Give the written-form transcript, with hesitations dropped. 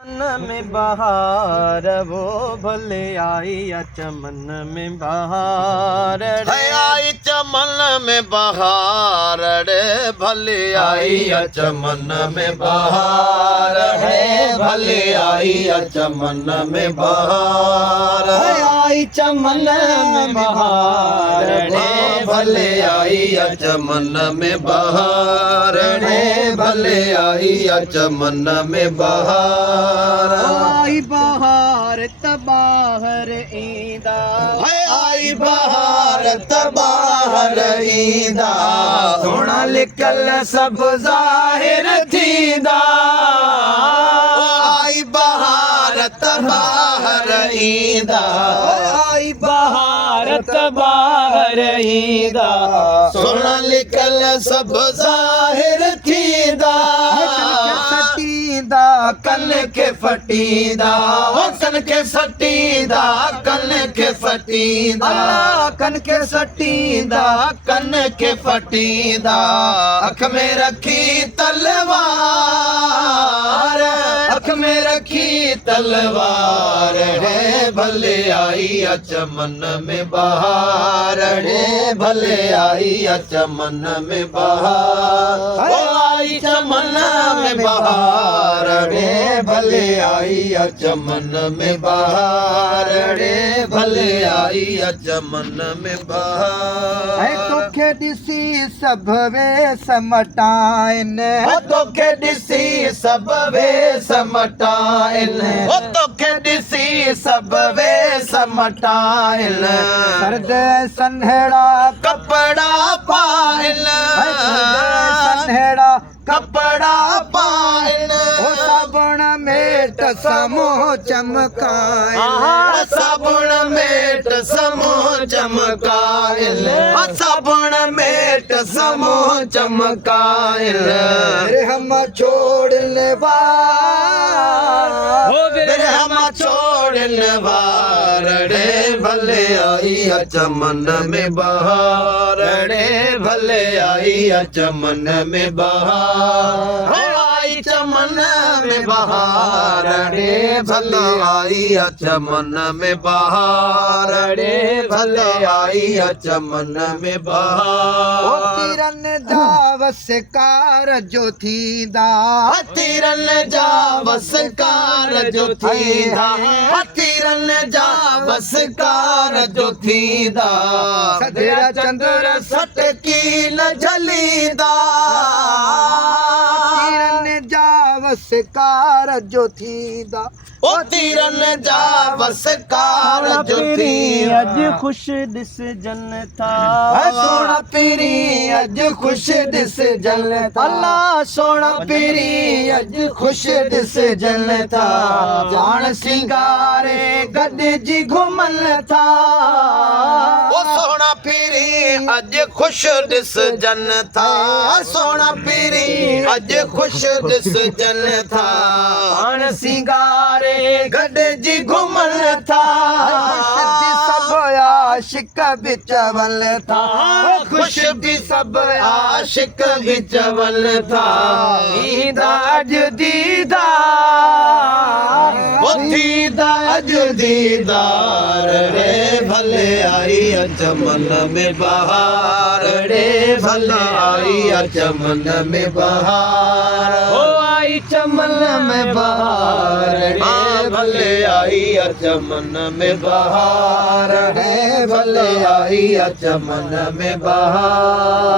चमन में बहार वो भले आई या चमन में बहार है आई चमन में बहार रे भले आई या चमन में बहार है भले आई या चमन में बहार आई चमन में बहार रे भले आई या चमन में बहार रे भले आई या चमन में बहार आई बहार तबाहर ईदा है आई बहार तबाहर ईदा सोना लिकल सब जाहिर थीदा आई बहार तबाहर ईदा आई बहार तबाहर ईदा सोना लिकल सब जाहिर थीदा फटीदा कन के फटीदा कन के फटीदा कन के फटीदा अल्लाह कन के सटीदा कन के फटीदा अख में रखी तलवार अख में रखी तलवार है भले आई या चमन में बहार है भले आई या चमन में बहार ओ आई चमन में बहार रे भले आई या चमन में बहार रे भले आई या चमन में बहार है तोखे ॾिसी सब वे समटाइन तोखे ॾिसी सब वेस मटाइन तोखे ॾिसी सब वेस मटाइन सर्द सन्हेड़ा कपड़ा पाइन सन्हेड़ा कपड़ा पाइन ओ साबुण मेट समूह चमकाइन साबुण मेट समूह चमकाइन साबुण मेट समूह चमकाइन हम छोड़ने वार हम छोड़ने वार रे भले आई या चमन में बहार रे भले आई या चमन में बहार आई चमन में बहार रे भले आई या चमन में बहार रे भले आई या चमन में ओ बहार किरण जावस कार जो थींदा तीरन जा बसकार जो थींदा तीरन जा बसकार जो थींदा सदरा चंद्र सटकी न झलींदा किरण जावस कार जो थींदा ओ तीरन जा बसकार जो थींदा अज खुश दिस जन था सोना पीरी अज खुश दिस जन था अल्लाह सोना पीरी अज खुश दिस जन था जान सिंगारे गड जी घुमन था ओ सोना पीरी अज खुश दिस जन था सोना पीरी अज खुश दिस जन था जान सिंगारे गड जी घुमन था सब आशिक बिच वल था खुश भी सब आशिक विच वल था दीदा अज दीदा ओ दीदा अज दीदार रे भले आई चमन में बहार रे भले आई चमन में बहार ओ आई चमन में बहार रे भले आई चमन में बहार है भले आई चमन में बहार